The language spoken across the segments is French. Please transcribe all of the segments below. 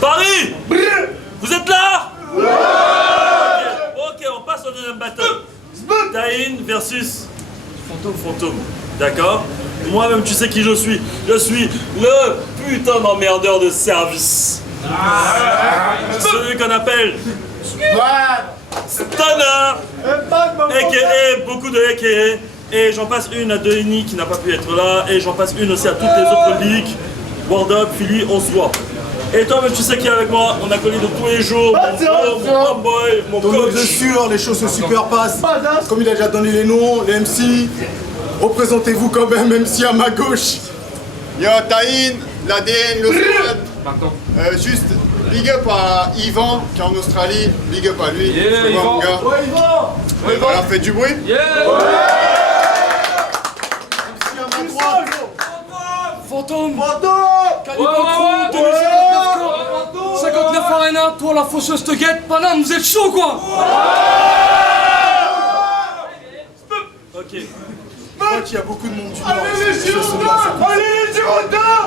Paris! Vous êtes là? Ok, on passe au deuxième battle. Taïn versus Fantôme. D'accord? Moi-même, tu sais qui je suis. Je suis le putain d'emmerdeur de service. Celui qu'on appelle Stunner, a.k.a. beaucoup de a.k.a. Et j'en passe une à Denis qui n'a pas pu être là. Et j'en passe une aussi à toutes les autres ligues. Word Up, Philly, on se voit. Et toi-même, tu sais qui est avec moi. On a connu de tous les jours. Mon homeboy, mon coach. De sûr, les choses se superpassent. Comme il a déjà donné les noms, les MC. Représentez-vous quand même, MC à ma gauche. Yo, Taïn, l'ADN, le squad. Juste, big up à Yvan qui est en Australie. Big up à lui. Yeah, Yvan, mon gars. Ouais, Yvan. Voilà, faites du bruit. Yeah. MC à ma droite. Fantôme, Fantôme. Calibre Crew, 2059 59 Arena, toi la faucheuse te guette, Paname, vous êtes chaud quoi? Ok. Je crois qu'il y a beaucoup de monde du Nord. Allez les Girondins! Allez les Girondins!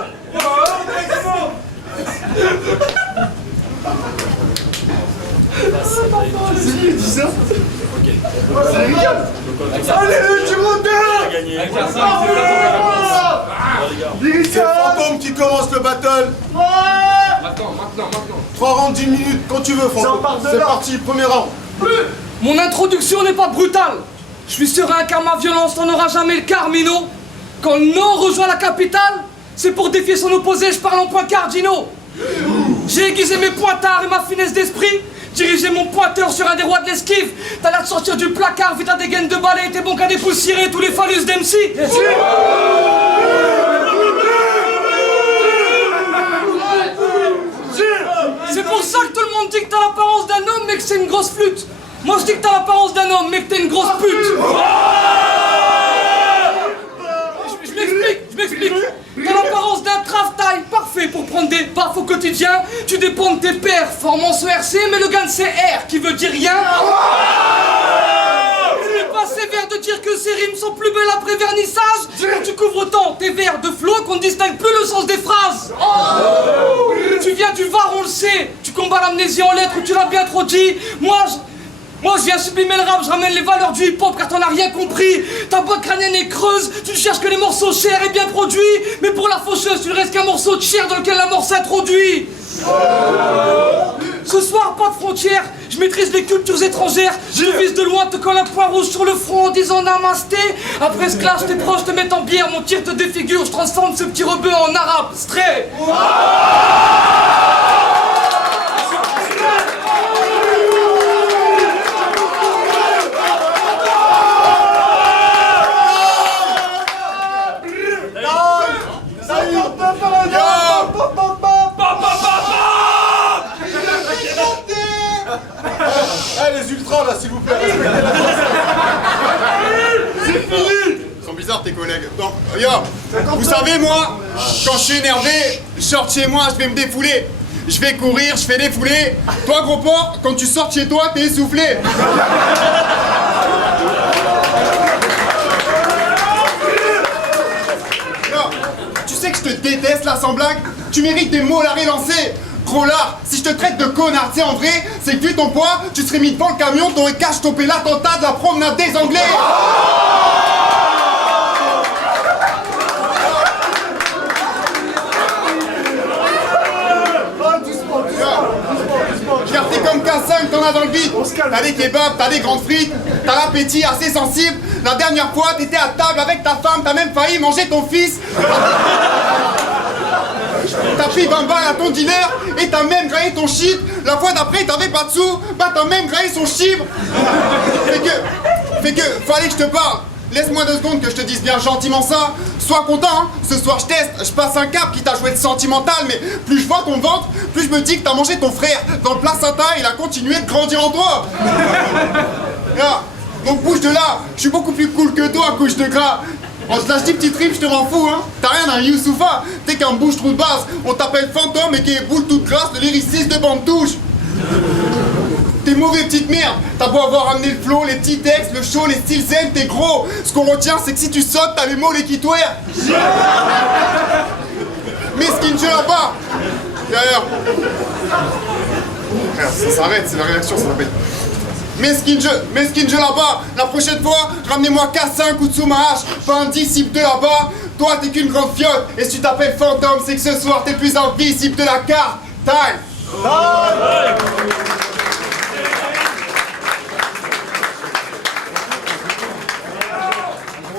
C'est lui qui dit ça? Allez les Girondins! Gagné. C'est Fantôme qui commence le battle. Maintenant. 3 rounds, 10 minutes, quand tu veux, Fantôme. C'est parti, premier round. Mon introduction n'est pas brutale. Je suis serein car ma violence n'en aura jamais le Carmino. Quand le Nord rejoint la capitale, c'est pour défier son opposé, je parle en points cardinaux. J'ai aiguisé mes pointards et ma finesse d'esprit, dirigé mon pointeur sur un des rois de l'esquive. T'as l'air de sortir du placard, vite à des gaines de balai, t'es bon qu'à dépoussiérer tous les phallus d'MC. C'est pour ça que tout le monde dit que t'as l'apparence d'un homme mais que c'est une grosse flûte. Moi je dis que t'as l'apparence d'un homme mais que t'es une grosse pute. Je m'explique. T'as l'apparence d'un trave-taille parfait pour prendre des baffes au quotidien. Tu dépends de tes performances ERC mais le gain de CR qui veut dire rien. Tu n'es pas sévère de dire que ces rimes sont plus belles après vernissage. Quand tu couvres autant tes vers de flow qu'on ne distingue plus le sens des phrases. Tu viens du Var, on le sait. Tu combats l'amnésie en lettres, tu l'as bien trop dit. Moi je viens sublimer le rap, je ramène les valeurs du hip-hop car t'en as rien compris. Ta boîte crânienne est creuse, tu ne cherches que les morceaux chers et bien produits. Mais pour la faucheuse, tu ne restes qu'un morceau de chair dans lequel la mort s'introduit. Ce soir, pas de frontières, je maîtrise les cultures étrangères. Je vise de loin, te colle un point rouge sur le front en disant namasté. Après ce clash, tes proches te mettent en bière, mon tir te défigure, je transforme ce petit rebeu en arabe, stray. Eh les ultras là s'il vous plaît. C'est fini. Ils sont bizarres tes collègues. Donc, yo, vous savez moi, quand je suis énervé, je sors de chez moi, je vais me défouler. Je vais courir, je fais défouler. Toi gros porc, quand tu sors de chez toi, t'es essoufflé. Yo, tu sais que je te déteste là sans blague. Tu mérites des mots à relancer. Gros lard, si je te traite de connard, c'est en vrai, c'est que vu ton poids, tu serais mis devant le camion, t'aurais cache topé l'attentat de la promenade des Anglais. Car t'es comme K5, t'en as dans le vide. T'as des kebabs, t'as des grandes frites, t'as l'appétit assez sensible. La dernière fois, t'étais à table avec ta femme, t'as même failli manger ton fils. T'as pris 20 balles à ton dealer et t'as même graillé ton shit. La fois d'après, t'avais pas de sous, bah t'as même graillé son chibre. Fait que, fallait que je te parle. Laisse-moi 2 secondes que je te dise bien gentiment ça. Sois content, hein. Ce soir je teste, je passe un cap qui t'a joué de sentimental. Mais plus je vois ton ventre, plus je me dis que t'as mangé ton frère. Dans le placenta, il a continué de grandir en toi. Là, donc bouge de là, je suis beaucoup plus cool que toi, couche de gras. On se lâche des petits trips, je te rends fou, hein. T'as rien d'un Youssoufa, t'es qu'un bouche-trou de base. On t'appelle Fantôme et qui est boule toute grasse, le lyriciste de bande touche. T'es mauvais petite merde, t'as beau avoir amené le flow, les petits textes, le show, les styles zen, t'es gros. Ce qu'on retient, c'est que si tu sautes, t'as les mots, les kitware. Mais ce qui ne tient pas, D'ailleurs, ça s'arrête, c'est la réaction, ça s'appelle. Mesquine jeu là-bas, la prochaine fois, ramenez-moi K5 ou Tsumahash, pas un disciple de là-bas. Toi, t'es qu'une grande fiotte, et si tu t'appelles Fantôme, c'est que ce soir, t'es plus un disciple de la carte. Time!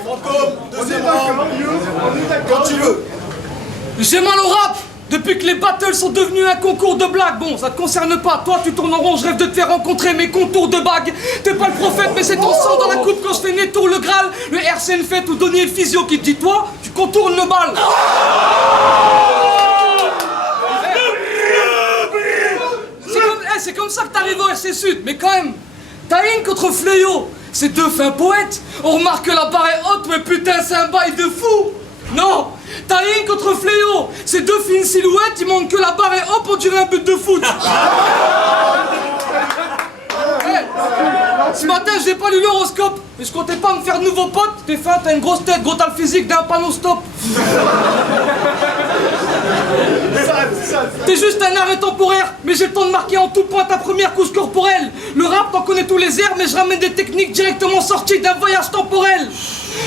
Fantôme, deuxième round. Quand tu veux. J'ai mal au rap. Depuis que les battles sont devenus un concours de blagues, bon, ça te concerne pas, toi tu tournes en rond, je rêve de te faire rencontrer mes contours de bagues. T'es pas le prophète, mais c'est ton sang dans la coupe quand je fais Nettour le Graal, le RCN fait ou donner le physio qui te dit, toi, tu contournes le bal. C'est comme ça que t'arrives au RC Sud, mais quand même, Taïn contre Fléau, c'est deux fins poètes. On remarque que la barre est haute, mais putain, c'est un bail de fou. Non, Taïn contre Fléau, c'est deux fines silhouettes, il manque que la barre est haute, on dirait un but de foot. Hey, ce matin, j'ai pas lu l'horoscope, mais je comptais pas me faire de nouveaux potes. T'es fin, t'as une grosse tête, gros t'as le physique d'un panneau stop. T'es juste un arrêt temporaire, mais j'ai le temps de marquer en tout point ta première couche corporelle. Le rap, t'en connais tous les airs, mais je ramène des techniques directement sorties d'un voyage temporel.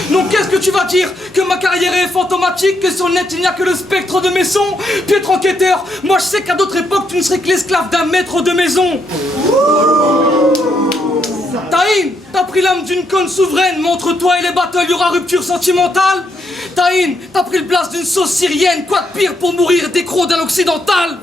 Donc qu'est-ce que tu vas dire? Que ma carrière est fantomatique, que sur le net il n'y a que le spectre de mes sons? Piètre enquêteur, moi je sais qu'à d'autres époques tu ne serais que l'esclave d'un maître de maison. Taïn, t'as pris l'âme d'une conne souveraine, mais entre toi et les battles y aura rupture sentimentale. Taïn, t'as pris le blast d'une sauce syrienne, quoi de pire pour mourir des crocs d'un occidental?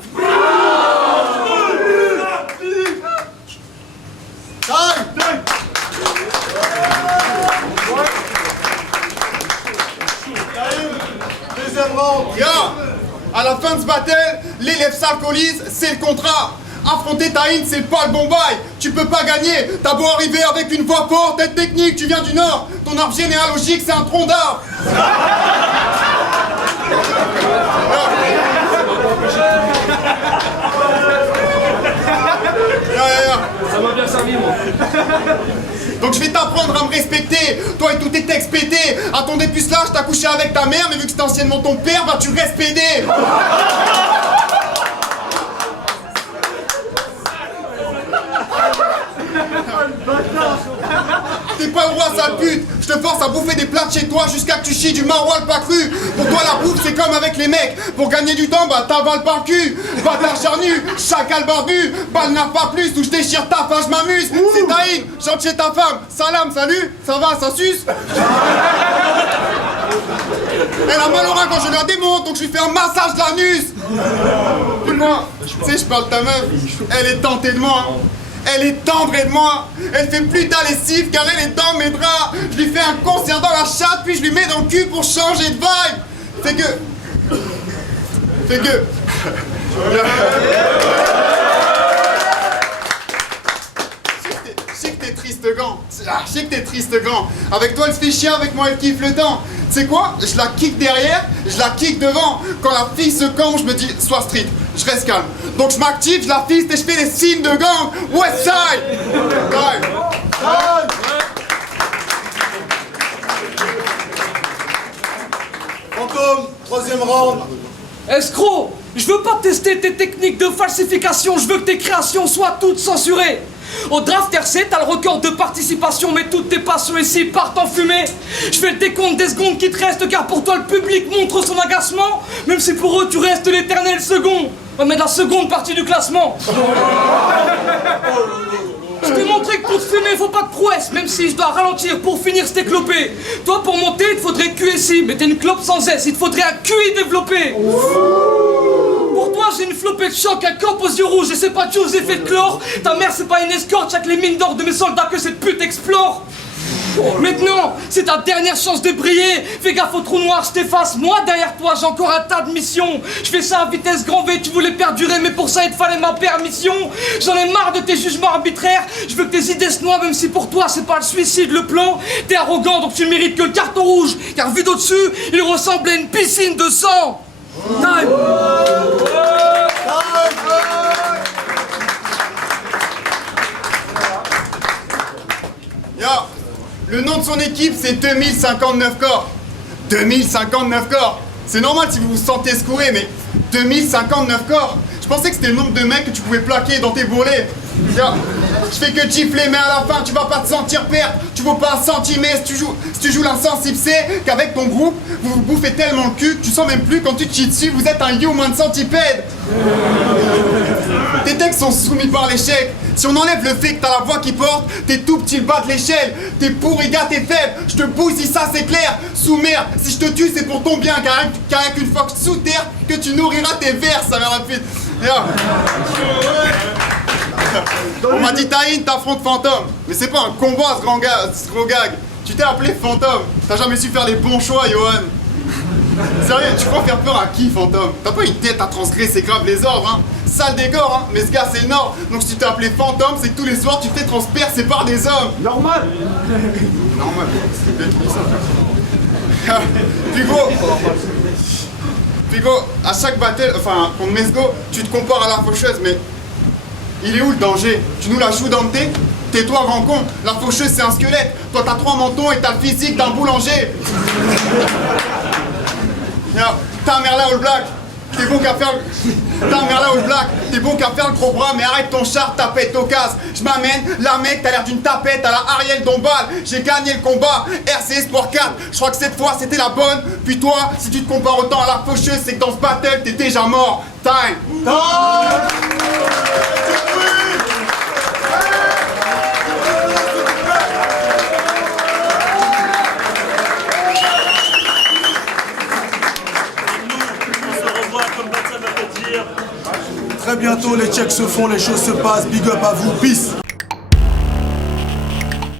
Deuxième round. À la fin de ce battle, l'élève s'alcoolise, c'est le contrat. Affronter Taïn, c'est pas le bon bail. Tu peux pas gagner. T'as beau arriver avec une voix forte, être technique, tu viens du Nord. Ton arbre généalogique, c'est un tronc d'arbre. Ça m'a bien servi, moi. Donc je vais t'apprendre à me respecter. Toi et tous tes textes pétés. À ton dépucelage, t'as couché avec ta mère, mais vu que c'était anciennement ton père, bah tu restes pédé. T'es pas le roi, sale pute. Je te force à bouffer des plats de chez toi jusqu'à que tu chies du maroilles pas cru. Pour toi la bouffe c'est comme avec les mecs. Pour gagner du temps, bah t'avales par le cul. Bâtard charnu, chacal barbu. Balle n'a pas plus, où je déchire ta fin, je m'amuse. C'est Taïn, chante chez ta femme. Salam, salut, ça va, ça suce. Elle a mal au rein quand je la démonte, donc je lui fais un massage de l'anus. Dis-moi, tu sais, je parle de ta meuf, elle est tentée de moi. Elle est tendre de moi. Elle fait plus ta lessive car elle est dans mes draps. Je lui fais un concert dans la chatte, puis je lui mets dans le cul pour changer de vibe. Fait que... Je sais que t'es triste grand. Je sais que t'es triste grand. Avec toi, elle se fait chier, avec moi, elle kiffe le temps. Tu sais quoi? Je la kick derrière, je la kick devant. Quand la fille se campe, je me dis, sois street. Je reste calme. Donc je m'active, je la fiste et je fais des signes de gang. Westside! Fantôme, troisième round. Escroc, je veux pas tester tes techniques de falsification, je veux que tes créations soient toutes censurées. Au draft RC, t'as le record de participation, mais toutes tes passions ici partent en fumée. Je fais le décompte des secondes qui te restent, car pour toi le public montre son agacement, même si pour eux tu restes l'éternel second. Ouais, mais de la seconde partie du classement. Je t'ai montré que pour te fumer, faut pas de prouesse, même si je dois ralentir pour finir cet éclopé. Toi, pour monter, il te faudrait QSI, mais t'es une clope sans S, il te faudrait un QI développé. Pour toi, j'ai une flopée de choc, un camp aux yeux rouges, et c'est pas dû aux effets de chlore. Ta mère, c'est pas une escorte, chaque les mines d'or de mes soldats que cette pute explore. Maintenant, c'est ta dernière chance de briller. Fais gaffe au trou noir, je t'efface. Moi, derrière toi, j'ai encore un tas de missions. Je fais ça à vitesse grand V, tu voulais perdurer, mais pour ça, il te fallait ma permission. J'en ai marre de tes jugements arbitraires. Je veux que tes idées se noient, même si pour toi, c'est pas le suicide, le plan. T'es arrogant, donc tu mérites que le carton rouge. Car vu d'au-dessus, il ressemble à une piscine de sang. Time. Yo, le nom de son équipe, c'est 2059 corps. 2059 corps. C'est normal si vous vous sentez secoué, mais 2059 corps. Je pensais que c'était le nombre de mecs que tu pouvais plaquer dans tes volets. Tiens, je fais que gifler, mais à la fin, tu vas pas te sentir perdre. Tu vaux pas un centimètre si tu joues l'insensible, c'est qu'avec ton groupe, vous vous bouffez tellement le cul que tu sens même plus quand tu te chies dessus, vous êtes un human centipède. Tes textes sont soumis par l'échec. Si on enlève le fait que t'as la voix qui porte, t'es tout petit le bas de l'échelle. T'es pourri, gars, t'es faible. Je te bousille, ça c'est clair. Sous merde, si je te tue, c'est pour ton bien. Car avec une fox sous terre, que tu nourriras tes vers, ça m'a rapide. On m'a dit Taïn, t'affrontes Fantôme. Mais c'est pas un combat ce gros gag. Tu t'es appelé Fantôme. T'as jamais su faire les bons choix, Johan. Sérieux, tu crois faire peur à qui, Fantôme? T'as pas une tête à transgresser grave les ordres, hein? Sale décor, hein? Mais ce gars, c'est le Nord. Donc si tu t'es appelé Fantôme, c'est que tous les soirs, tu te fais transpercer par des hommes. Normal. Normal. C'est bien dit ça. Puis gros, à chaque battle, enfin, contre Mesgo, tu te compares à la faucheuse, mais il est où le danger? Tu nous la joues dans le thé? Tais-toi, grand con. La faucheuse, c'est un squelette. Toi, t'as 3 mentons et t'as le physique d'un boulanger. T'as un merla all black. T'es bon qu'à faire le gros bras, mais arrête ton char, tapette au casse. Je m'amène, la mec, t'as l'air d'une tapette à la Ariel Dombal. J'ai gagné le combat, RC Sport 4. Je crois que cette fois c'était la bonne. Puis toi, si tu te compares autant à la faucheuse, c'est que dans ce battle, t'es déjà mort. Time. Très bientôt, les checks se font, les choses se passent. Big up à vous, peace.